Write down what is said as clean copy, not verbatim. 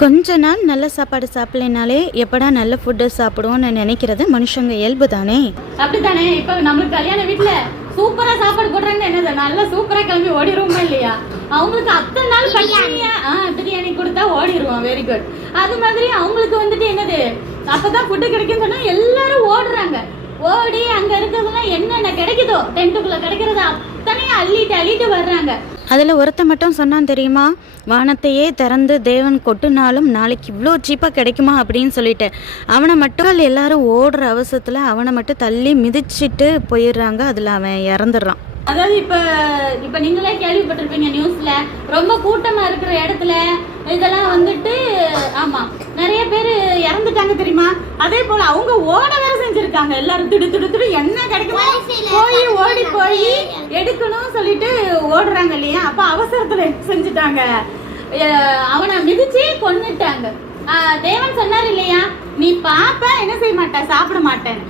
கொஞ்ச நாள் நல்ல சாப்பாடு சாப்பிடலைனாலே எப்படா நல்ல ஃபுட்டு சாப்பிடுவோம்னு நினைக்கிறது மனுஷங்க இயல்பு தானே. அப்படித்தானே. இப்ப நம்மளுக்கு கல்யாண வீட்டுல சூப்பரா சாப்பாடு போடுறாங்க, என்னது நல்லா சூப்பரா கிளம்பி ஓடிடுவோமா இல்லையா? அவங்களுக்கு அத்தனை நாள் பட்டினியா பிரியாணி கொடுத்தா ஓடிடுவோம். Very good. அது மாதிரி அவங்களுக்கு வந்துட்டு என்னது அப்பதான் ஃபுட்டு கிடைக்குன்னு சொன்னா எல்லாரும் ஓடுறாங்க. ஓடி அங்க இருக்கிறதுலாம் என்னென்ன கிடைக்குதோ டென்ட்டுக்குள்ள கிடைக்கிறத அத்தனையும் அள்ளிட்டு வர்றாங்க. அதில் ஒருத்த மட்டும் சொன்னான் தெரியுமா, வானத்தையே திறந்து தேவன் கொட்டுனாலும் நாளைக்கு இவ்வளோ சீப்பாக கிடைக்குமா அப்படின்னு சொல்லிட்டு அவனை மட்டும் எல்லாரும் ஓடுற அவசரத்தில் அவனை மட்டும் தள்ளி மிதிச்சிட்டு போயிடுறாங்க. அதில் அவன் இறந்துடுறான். அதாவது இப்ப நீங்களே கேள்விப்பட்டிருப்பீங்க நியூஸ்ல, ரொம்ப கூட்டமா இருக்கிற இடத்துல இதெல்லாம் வந்துட்டு ஆமா நிறைய பேர் இறந்துட்டாங்க தெரியுமா? அதே போல அவங்க ஓட வேற செஞ்சிருக்காங்க. எல்லாரும் துடு என்ன கிடைக்குமோ ஓடி போய் எடுக்கணும் சொல்லிட்டு ஓடுறாங்க இல்லையா? அப்ப அவசரத்துல செஞ்சுட்டாங்க, அவனை மிதிச்சு கொன்னுட்டாங்க. தேவன் சொன்னார் இல்லையா, நீ பாப்ப என்ன செய்ய மாட்ட, சாப்பிட மாட்டேன்னு.